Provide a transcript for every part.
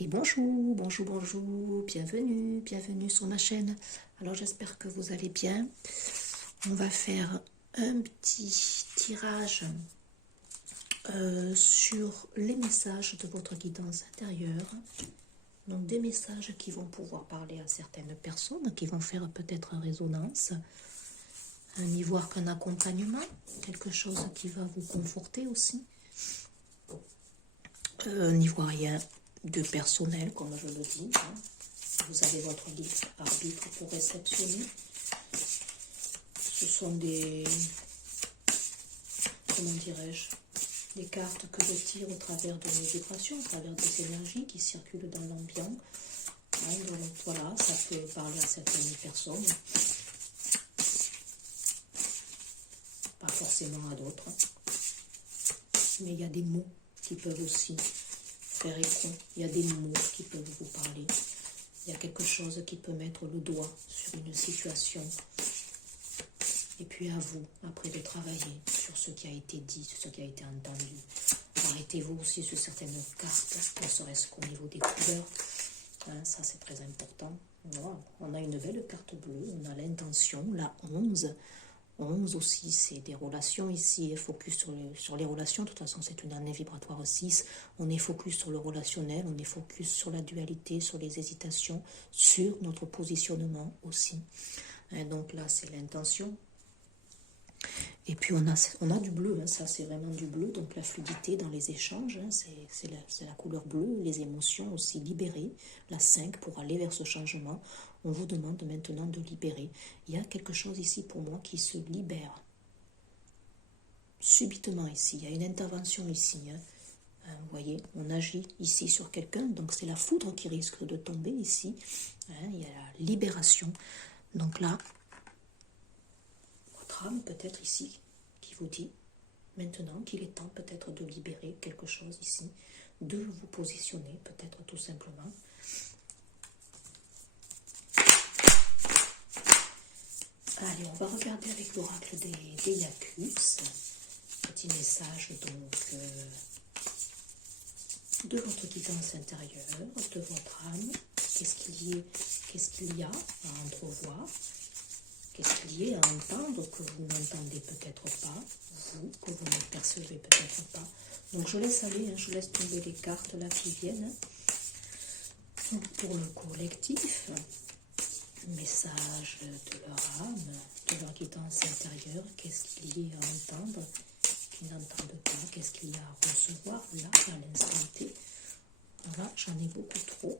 Et bonjour, bonjour, bonjour, bienvenue, bienvenue sur ma chaîne. Alors j'espère que vous allez bien. On va faire un petit tirage sur les messages de votre guidance intérieure. Donc des messages qui vont pouvoir parler à certaines personnes, qui vont faire peut-être résonance. N'y voir qu'un accompagnement, quelque chose qui va vous conforter aussi. N'y voir rien de personnel, comme je le dis. Vous avez votre libre arbitre pour réceptionner. Ce sont des, comment dirais-je, des cartes que je tire au travers de mes vibrations, au travers des énergies qui circulent dans l'ambiance. Donc voilà, ça peut parler à certaines personnes, pas forcément à d'autres. Mais il y a des mots qui peuvent aussi faire écho. Il y a des mots qui peuvent vous parler. Il y a quelque chose qui peut mettre le doigt sur une situation. Et puis à vous, après de travailler sur ce qui a été dit, sur ce qui a été entendu. Arrêtez-vous aussi sur certaines cartes, ne serait-ce qu'au niveau des couleurs. Ça, c'est très important. Voilà. On a une belle carte bleue, on a l'intention, la 11. 11 aussi, c'est des relations ici, focus sur les relations. De toute façon, c'est une année vibratoire 6. On est focus sur le relationnel, on est focus sur la dualité, sur les hésitations, sur notre positionnement aussi. Donc là, c'est l'intention. Et puis on a du bleu, ça c'est vraiment du bleu, donc la fluidité dans les échanges, c'est la couleur bleue, les émotions aussi libérées, la 5 pour aller vers ce changement. On vous demande maintenant de libérer. Il y a quelque chose ici pour moi qui se libère. Subitement ici, il y a une intervention ici. Vous voyez, on agit ici sur quelqu'un, donc c'est la foudre qui risque de tomber ici. Il y a la libération. Donc là, votre âme peut-être ici qui vous dit maintenant qu'il est temps peut-être de libérer quelque chose ici, de vous positionner peut-être tout simplement. Allez, on va regarder avec l'oracle des Yacus. Petit message donc de votre guidance intérieure, de votre âme. Qu'est-ce qu'il y a à entrevoir? Qu'est-ce qu'il y a à entendre que vous n'entendez peut-être pas, vous, que vous ne percevez peut-être pas. Donc je laisse aller, je laisse tomber les cartes là qui viennent. Donc pour le collectif, message de leur âme, de leur guidance intérieure, qu'est-ce qu'il y a à entendre, qu'ils n'entendent pas, qu'est-ce qu'il y a à recevoir là, à l'instant T. Voilà, j'en ai beaucoup trop.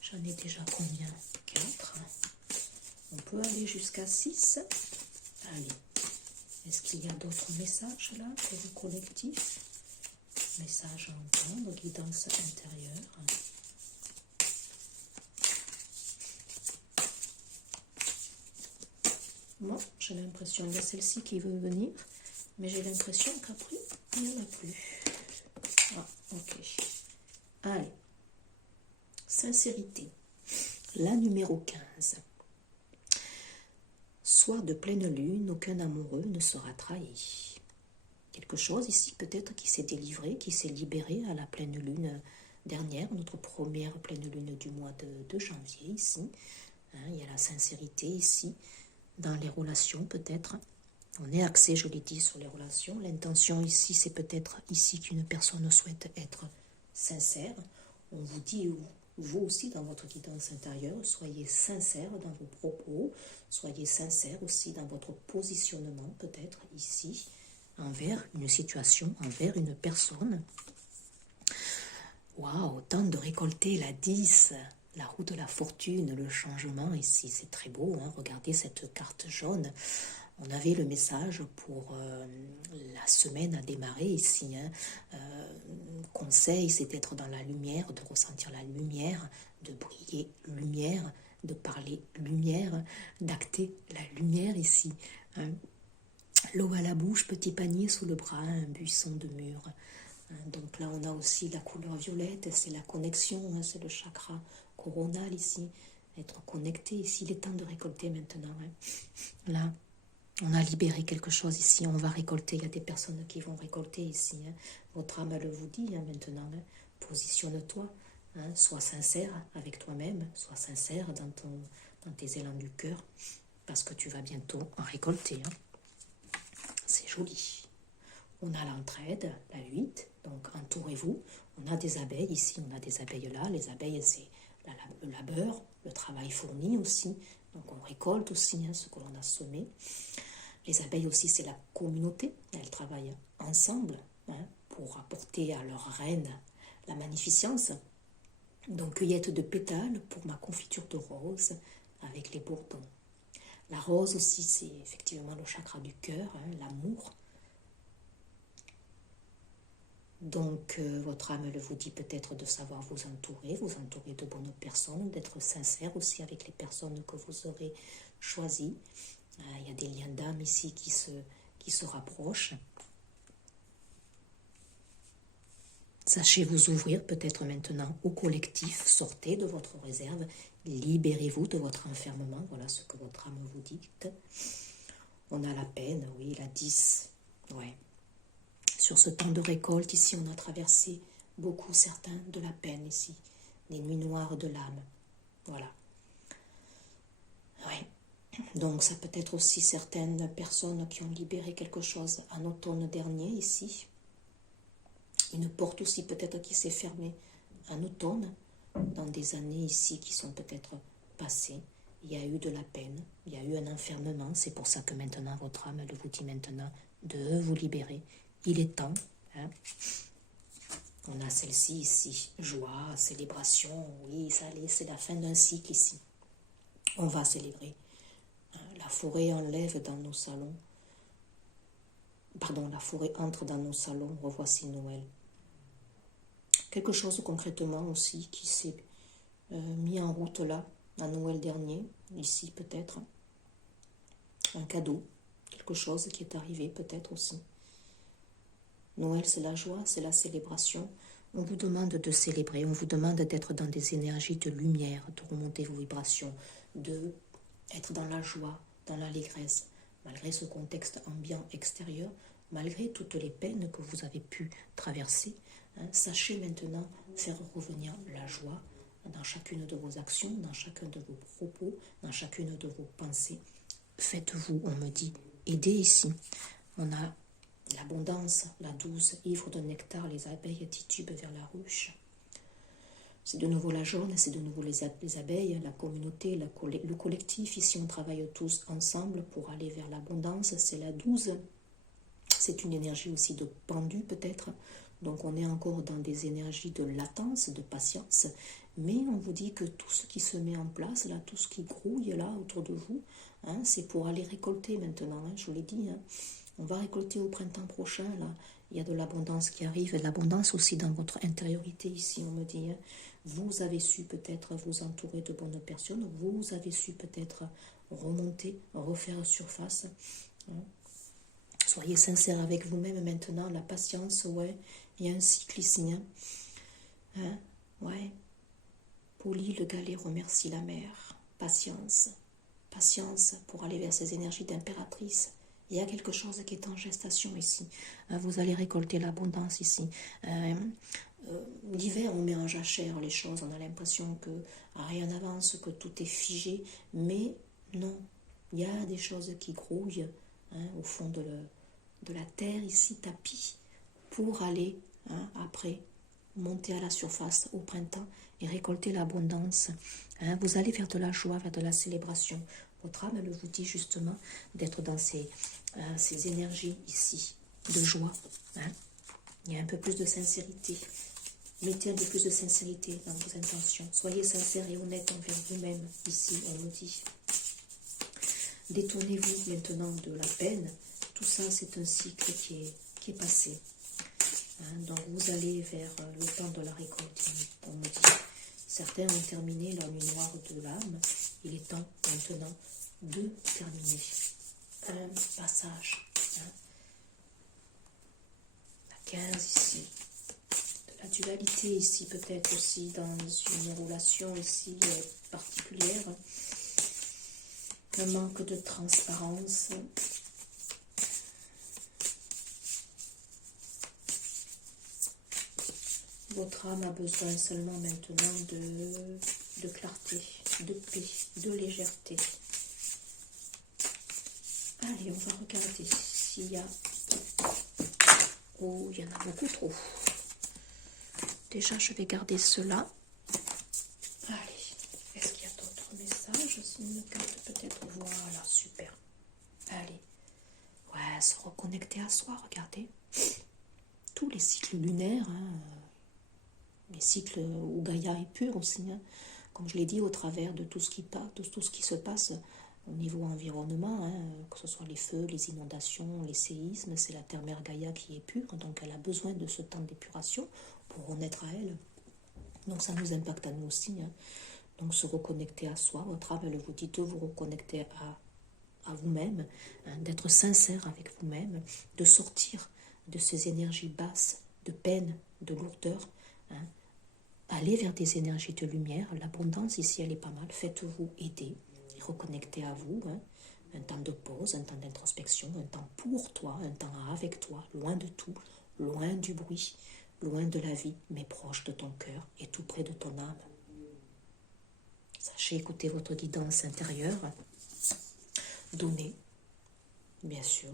J'en ai déjà combien? 4. On peut aller jusqu'à 6. Allez. Est-ce qu'il y a d'autres messages là pour le collectif? Message à entendre, guidance intérieure. Moi, j'ai l'impression qu'il y a celle-ci qui veut venir, mais j'ai l'impression qu'après, il n'y en a plus. Ah, ok. Allez. Sincérité. La numéro 15. Soir de pleine lune, aucun amoureux ne sera trahi. Quelque chose ici peut-être qui s'est délivré, qui s'est libéré à la pleine lune dernière, notre première pleine lune du mois de janvier ici. Il y a la sincérité ici, dans les relations peut-être. On est axé, je l'ai dit, sur les relations. L'intention ici, c'est peut-être ici qu'une personne souhaite être sincère. On vous dit, vous aussi, dans votre guidance intérieure, soyez sincère dans vos propos, soyez sincère aussi dans votre positionnement, peut-être ici, envers une situation, envers une personne. Waouh, temps de récolter la 10, la roue de la fortune, le changement ici, c'est très beau, regardez cette carte jaune. On avait le message pour la semaine à démarrer ici. Conseil, c'est d'être dans la lumière, de ressentir la lumière, de briller lumière, de parler lumière, d'acter la lumière ici. L'eau à la bouche, petit panier sous le bras, un buisson de mûre. Donc là, on a aussi la couleur violette, c'est la connexion, c'est le chakra coronal ici. Être connecté ici, il est temps de récolter maintenant. Là. On a libéré quelque chose ici, on va récolter. Il y a des personnes qui vont récolter ici. Votre âme, elle vous dit maintenant, positionne-toi. Hein, sois sincère avec toi-même, sois sincère dans tes élans du cœur, parce que tu vas bientôt en récolter. Hein. C'est joli. On a l'entraide, la 8, donc entourez-vous. On a des abeilles ici, on a des abeilles là. Les abeilles, c'est le labeur, le travail fourni aussi. Donc on récolte aussi ce que l'on a semé. Les abeilles aussi, c'est la communauté. Elles travaillent ensemble pour apporter à leur reine la magnificence. Donc cueillette de pétales pour ma confiture de rose avec les bourdons. La rose aussi, c'est effectivement le chakra du cœur, l'amour. Donc, votre âme vous dit peut-être de savoir vous entourer de bonnes personnes, d'être sincère aussi avec les personnes que vous aurez choisies. Il y a des liens d'âme ici qui se rapprochent. Sachez vous ouvrir peut-être maintenant au collectif, sortez de votre réserve, libérez-vous de votre enfermement, voilà ce que votre âme vous dicte. On a la peine, oui, la 10, ouais. Sur ce temps de récolte, ici, on a traversé beaucoup, certains, de la peine, ici. Les nuits noires de l'âme. Voilà. Oui. Donc, ça peut être aussi certaines personnes qui ont libéré quelque chose en automne dernier, ici. Une porte aussi, peut-être, qui s'est fermée en automne, dans des années, ici, qui sont peut-être passées. Il y a eu de la peine, il y a eu un enfermement. C'est pour ça que maintenant, votre âme, elle vous dit maintenant de vous libérer. Il est temps. Hein. On a celle-ci ici. Joie, célébration. Oui, ça allait, c'est la fin d'un cycle ici. On va célébrer. La forêt enlève dans nos salons. Pardon, la forêt entre dans nos salons. Revoici Noël. Quelque chose concrètement aussi qui s'est mis en route là, à Noël dernier. Ici peut-être. Un cadeau. Quelque chose qui est arrivé peut-être aussi. Noël, c'est la joie, c'est la célébration. On vous demande de célébrer, on vous demande d'être dans des énergies de lumière, de remonter vos vibrations, d'être dans la joie, dans l'allégresse, malgré ce contexte ambiant extérieur, malgré toutes les peines que vous avez pu traverser. Sachez maintenant faire revenir la joie dans chacune de vos actions, dans chacun de vos propos, dans chacune de vos pensées. Faites-vous, on me dit, aider ici. On a l'abondance, la 12, ivre de nectar, les abeilles titubent vers la ruche. C'est de nouveau la jaune, c'est de nouveau les abeilles, la communauté, le collectif. Ici, on travaille tous ensemble pour aller vers l'abondance. C'est la 12. C'est une énergie aussi de pendu peut-être. Donc, on est encore dans des énergies de latence, de patience. Mais on vous dit que tout ce qui se met en place, là, tout ce qui grouille là autour de vous, c'est pour aller récolter maintenant. Je vous l'ai dit. On va récolter au printemps prochain, là. Il y a de l'abondance qui arrive, et de l'abondance aussi dans votre intériorité ici, on me dit. Vous avez su peut-être vous entourer de bonnes personnes, vous avez su peut-être remonter, refaire surface. Soyez sincère avec vous-même maintenant, la patience, ouais. Il y a un cycle ici. Ouais. Poli, le galet remercie la mer. Patience. Patience pour aller vers ces énergies d'impératrice. Il y a quelque chose qui est en gestation ici. Vous allez récolter l'abondance ici. L'hiver, on met en jachère les choses. On a l'impression que rien n'avance, que tout est figé. Mais non, il y a des choses qui grouillent au fond de la terre ici, tapis, pour aller après monter à la surface au printemps et récolter l'abondance. Vous allez vers de la joie, vers de la célébration. Votre âme, elle vous dit justement d'être dans ces énergies ici, de joie. Il y a un peu plus de sincérité. Mettez un peu plus de sincérité dans vos intentions. Soyez sincères et honnêtes envers vous-même. Ici, on nous dit. Détournez-vous maintenant de la peine. Tout ça, c'est un cycle qui est passé. Donc, vous allez vers le temps de la récolte. On me dit. Certains ont terminé la nuit noire de l'âme. Il est temps maintenant de terminer un passage. La 15 ici. De la dualité ici, peut-être aussi dans une relation ici particulière. Un manque de transparence. Votre âme a besoin seulement maintenant de clarté, de paix, de légèreté. Allez, on va regarder s'il y a... Oh, il y en a beaucoup trop. Déjà, je vais garder cela. Allez, est-ce qu'il y a d'autres messages? C'est une carte peut-être. Voilà, super. Allez. Ouais, se reconnecter à soi, regardez. Tous les cycles lunaires, hein, les cycles où Gaïa est pure aussi, hein, comme je l'ai dit, au travers de tout ce qui se passe au niveau environnement, hein, que ce soit les feux, les inondations, les séismes, c'est la terre-mère Gaïa qui est pure, donc elle a besoin de ce temps d'épuration pour renaître à elle. Donc ça nous impacte à nous aussi. Hein. Donc se reconnecter à soi, votre âme, elle vous dit de vous reconnecter à vous-même, hein, d'être sincère avec vous-même, de sortir de ces énergies basses, de peine, de lourdeur, hein, aller vers des énergies de lumière. L'abondance ici, elle est pas mal. Faites-vous aider, reconnectez à vous, hein, un temps de pause, un temps d'introspection, un temps pour toi, un temps avec toi, loin de tout, loin du bruit, loin de la vie, mais proche de ton cœur et tout près de ton âme. Sachez écouter votre guidance intérieure. Donnez, bien sûr.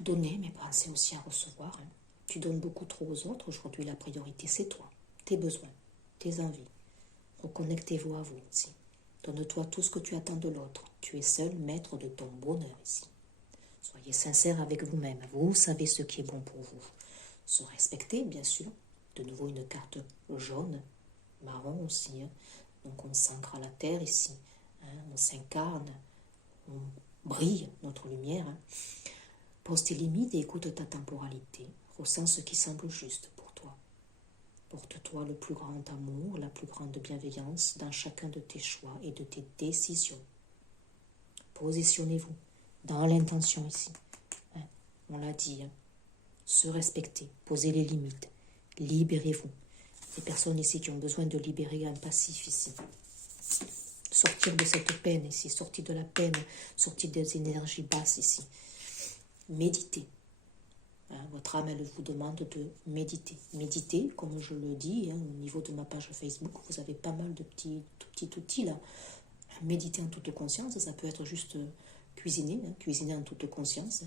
Donnez, mais pensez aussi à recevoir. Hein. Tu donnes beaucoup trop aux autres. Aujourd'hui, la priorité, c'est toi, tes besoins, tes envies. Reconnectez-vous à vous aussi. Donne-toi tout ce que tu attends de l'autre. Tu es seul maître de ton bonheur ici. Soyez sincère avec vous-même. Vous savez ce qui est bon pour vous. Se respecter, bien sûr. De nouveau, une carte jaune, marron aussi. Hein. Donc, on s'ancre à la terre ici. Hein. On s'incarne. On brille, notre lumière. Hein. Pose tes limites et écoute ta temporalité. Ressens ce qui semble juste pour toi. Porte-toi le plus grand amour, la plus grande bienveillance dans chacun de tes choix et de tes décisions. Positionnez-vous dans l'intention ici. Hein, on l'a dit. Hein. Se respecter, poser les limites. Libérez-vous. Les personnes ici qui ont besoin de libérer un passif ici. Sortir de cette peine ici, sortir de la peine, sortir des énergies basses ici. Méditez. Hein, votre âme, elle vous demande de méditer. Méditer, comme je le dis, hein, au niveau de ma page Facebook, vous avez pas mal de petits outils là. Méditer en toute conscience, ça peut être juste cuisiner, hein, cuisiner en toute conscience,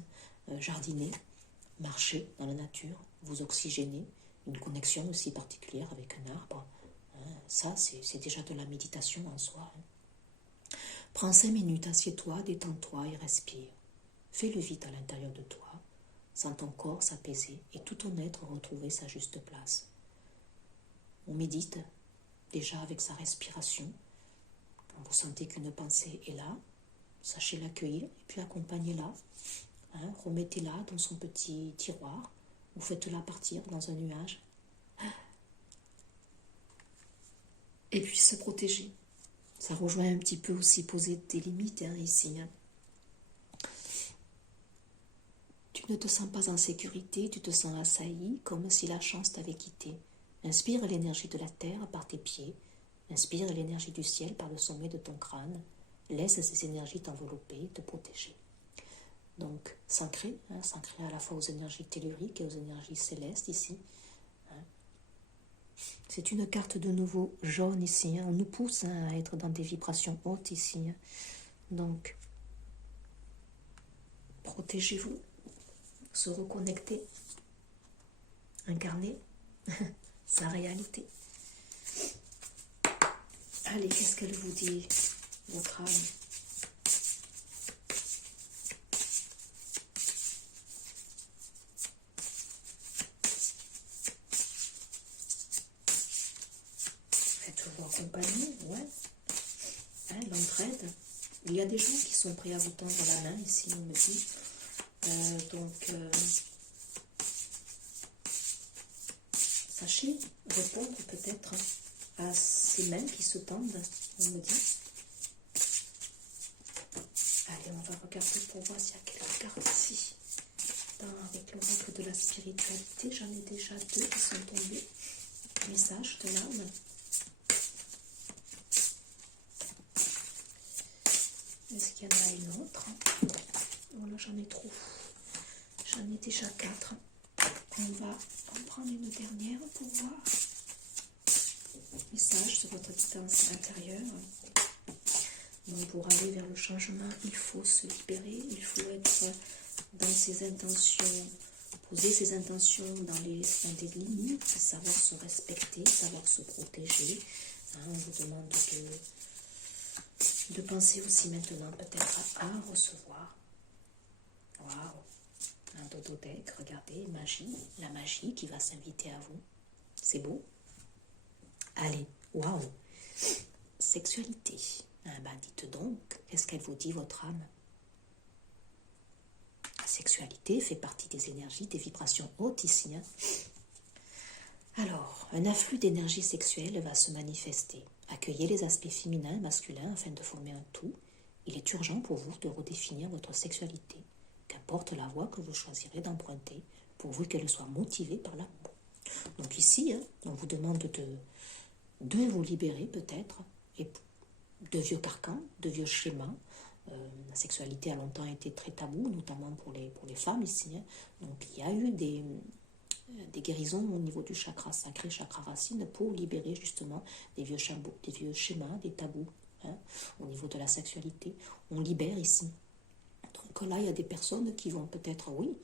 jardiner, marcher dans la nature, vous oxygéner, une connexion aussi particulière avec un arbre. Hein, ça, c'est déjà de la méditation en soi. Hein. Prends 5 minutes, assieds-toi, détends-toi et respire. Fais le vide à l'intérieur de toi. Sens ton corps s'apaiser et tout ton être retrouver sa juste place. On médite déjà avec sa respiration. Quand vous sentez qu'une pensée est là, sachez l'accueillir et puis accompagnez-la. Hein, remettez-la dans son petit tiroir ou faites-la partir dans un nuage. Et puis se protéger. Ça rejoint un petit peu aussi poser des limites hein, ici. Hein. Tu ne te sens pas en sécurité, tu te sens assailli, comme si la chance t'avait quitté. Inspire l'énergie de la terre par tes pieds, inspire l'énergie du ciel par le sommet de ton crâne, laisse ces énergies t'envelopper, te protéger. Donc, s'ancrer, hein, s'ancrer à la fois aux énergies telluriques et aux énergies célestes ici. Hein. C'est une carte de nouveau jaune ici, hein. On nous pousse hein, à être dans des vibrations hautes ici. Hein. Donc, protégez-vous. Se reconnecter, incarner sa réalité. Allez, qu'est-ce qu'elle vous dit, votre âme? Faites-vous accompagner, ouais. Hein, l'entraide. Il y a des gens qui sont prêts à vous tendre la main ici, on me dit. Sachez répondre peut-être à ces mains qui se tendent, on me dit. Allez, on va regarder pour voir s'il y a quelques cartes ici. Avec l'oracle de la spiritualité, j'en ai déjà 2 qui sont tombés. Message de l'âme. Est-ce qu'il y en a une autre? Oh là, j'en ai trop. J'en ai déjà 4. On va en prendre une dernière pour voir. Message sur votre distance intérieure. Donc pour aller vers le changement, il faut se libérer, il faut être dans ses intentions, poser ses intentions dans des limites, savoir se respecter, savoir se protéger. On vous demande de penser aussi maintenant peut-être à recevoir. Waouh! Un dodo deck, regardez, magie, la magie qui va s'inviter à vous. C'est beau. Allez, waouh! Sexualité. Dites donc, qu'est-ce qu'elle vous dit, votre âme? La sexualité fait partie des énergies, des vibrations hautes ici. Alors, un afflux d'énergie sexuelle va se manifester. Accueillez les aspects féminins et masculins afin de former un tout. Il est urgent pour vous de redéfinir votre sexualité. Qu'importe la voie que vous choisirez d'emprunter, pourvu qu'elle soit motivée par l'amour. Donc ici, on vous demande de vous libérer peut-être de vieux carcans, de vieux schémas. La sexualité a longtemps été très tabou, notamment pour les femmes ici. Donc il y a eu des guérisons au niveau du chakra sacré, chakra racine, pour libérer justement des vieux schémas, des tabous au niveau de la sexualité. On libère ici. Donc là, il y a des personnes qui vont peut-être, oui,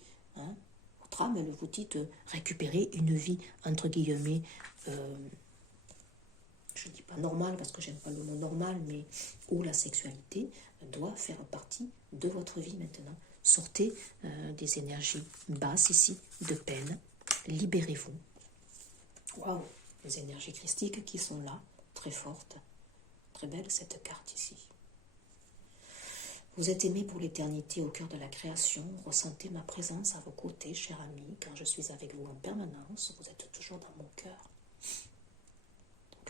votre âme, elle vous dit de récupérer une vie, entre guillemets, je ne dis pas normal parce que j'aime pas le mot normal, mais où la sexualité doit faire partie de votre vie maintenant. Sortez des énergies basses ici, de peine, libérez-vous. Waouh, les énergies christiques qui sont là, très fortes, très belle cette carte ici. Vous êtes aimé pour l'éternité au cœur de la création, ressentez ma présence à vos côtés, cher ami, car je suis avec vous en permanence, vous êtes toujours dans mon cœur.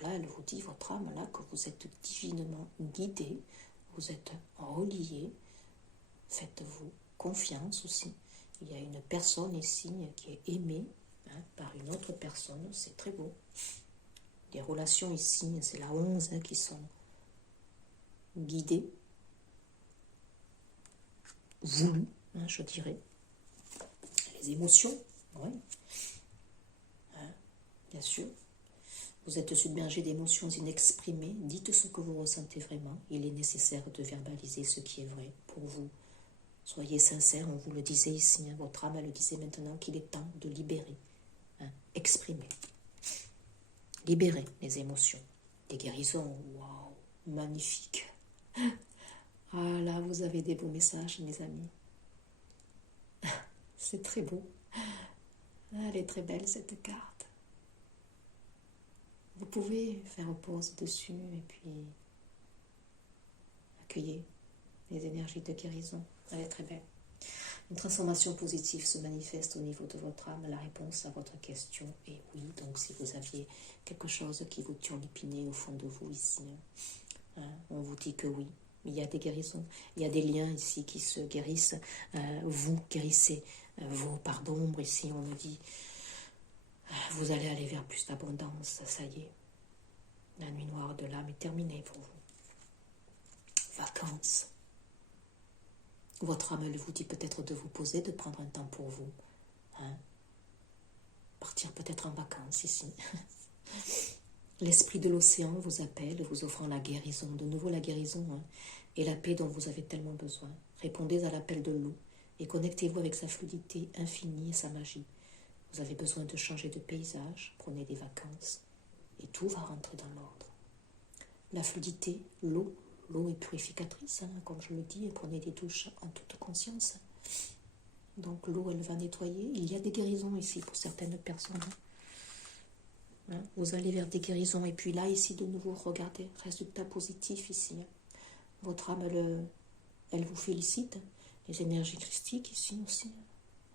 Là, elle vous dit, votre âme, là, que vous êtes divinement guidé, vous êtes relié, faites-vous confiance aussi. Il y a une personne ici qui est aimée par une autre personne, c'est très beau. Les relations ici, c'est la 11 qui sont guidées, voulues, je dirais. Les émotions, oui, bien sûr. Vous êtes submergé d'émotions inexprimées. Dites ce que vous ressentez vraiment. Il est nécessaire de verbaliser ce qui est vrai pour vous. Soyez sincère, on vous le disait ici. Votre âme, elle le disait maintenant qu'il est temps de libérer. Exprimer. Libérer les émotions. Des guérisons. Waouh, magnifique. Ah là, vous avez des beaux messages, mes amis. C'est très beau. Elle est très belle, cette carte. Vous pouvez faire pause dessus et puis accueillir les énergies de guérison. Elle est très belle. Une transformation positive se manifeste au niveau de votre âme. La réponse à votre question est oui. Donc si vous aviez quelque chose qui vous turlupinait au fond de vous ici, on vous dit que oui. Il y a des guérisons, il y a des liens ici qui se guérissent. Vous guérissez vos parts d'ombre ici, on nous dit. Vous allez aller vers plus d'abondance, ça y est. La nuit noire de l'âme est terminée pour vous. Vacances. Votre âme, elle vous dit peut-être de vous poser, de prendre un temps pour vous. Partir peut-être en vacances ici. L'esprit de l'océan vous appelle, vous offrant la guérison, de nouveau la guérison, et la paix dont vous avez tellement besoin. Répondez à l'appel de l'eau et connectez-vous avec sa fluidité infinie et sa magie. Vous avez besoin de changer de paysage, prenez des vacances et tout va rentrer dans l'ordre. La fluidité, l'eau est purificatrice, comme je le dis, et prenez des douches en toute conscience. Donc l'eau, elle va nettoyer. Il y a des guérisons ici pour certaines personnes. Vous allez vers des guérisons. Et puis là, ici, de nouveau, regardez, résultat positif ici. Votre âme, elle vous félicite. Les énergies christiques ici aussi.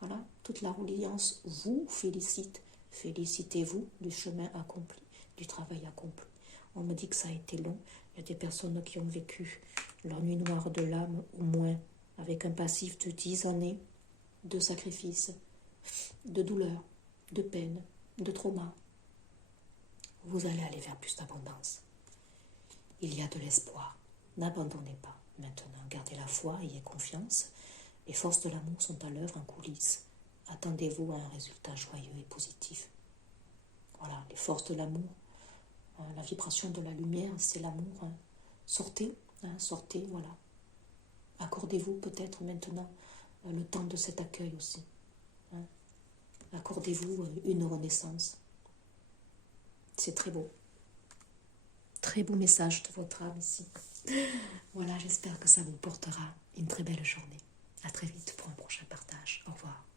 Voilà, toute la reliance vous félicite. Félicitez-vous du chemin accompli, du travail accompli. On me dit que ça a été long. Il y a des personnes qui ont vécu leur nuit noire de l'âme, au moins, avec un passif de 10 années de sacrifice, de douleur, de peine, de trauma. Vous allez aller vers plus d'abondance. Il y a de l'espoir. N'abandonnez pas. Maintenant, gardez la foi, ayez confiance. Les forces de l'amour sont à l'œuvre en coulisses. attendez-vous à un résultat joyeux et positif. Voilà, les forces de l'amour, la vibration de la lumière, c'est l'amour. Hein. Sortez, sortez, voilà. Accordez-vous peut-être maintenant le temps de cet accueil aussi. Hein. Accordez-vous une renaissance. C'est très beau. Très beau message de votre âme ici. Voilà, j'espère que ça vous portera une très belle journée. À très vite pour un prochain partage. Au revoir.